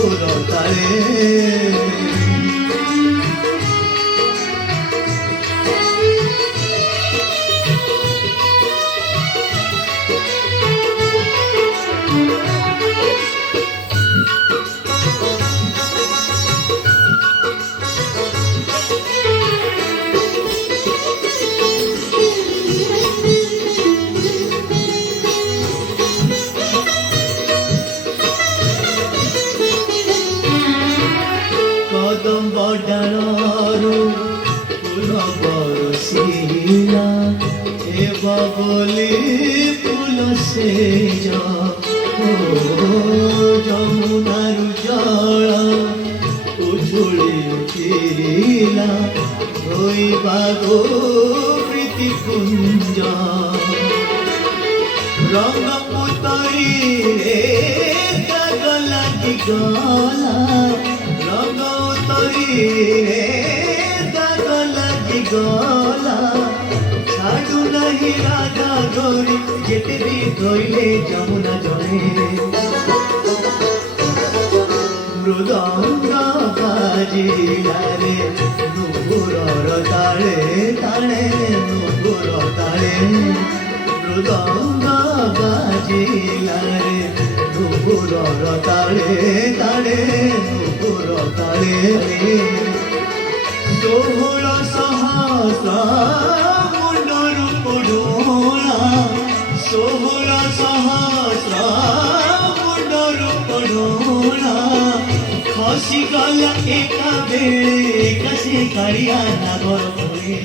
নুপুর তালে কদম্ব ডালରୁ ফুল বরସିଲା ଏ ବବଲି ফুল ସେଜ ଯମୁନାରୁ ଜଳ ଉଛୁଳି ଉଠିଲା ହୋଇବାକୁ ପ୍ରୀତି କୁଞ୍ଜ ରଙ୍ଗ ପୁତରିରେ ଦାଗ ଲାଗିଗଲା ରଙ୍ଗ ଉତରିରେ ଦାଗ ଲାଗିଗଲା ଛାଡୁ ନାହିଁ ରାଧା ଗୌରୀ ଯେତେ ବି ଧୋଇଲେ ଯମୁନା ଜଳେ ମୃଦଙ୍ଗ ବାଜିଲାରେ ନୁପୁରର ତାଳେ ତାଳେ ନୁପୁର ତାଳେ মৃদঙ্গ বাজিলারে নুপুরর তালে তালে নুপুর তালে ষোহল সহস্র মুন্ডরু পড়োলা ষোহল সহস্র মুন্ডরু পড়োলা খসি গলা একা বেড়ে কাছে কাড়িয়া নাগর হয়ে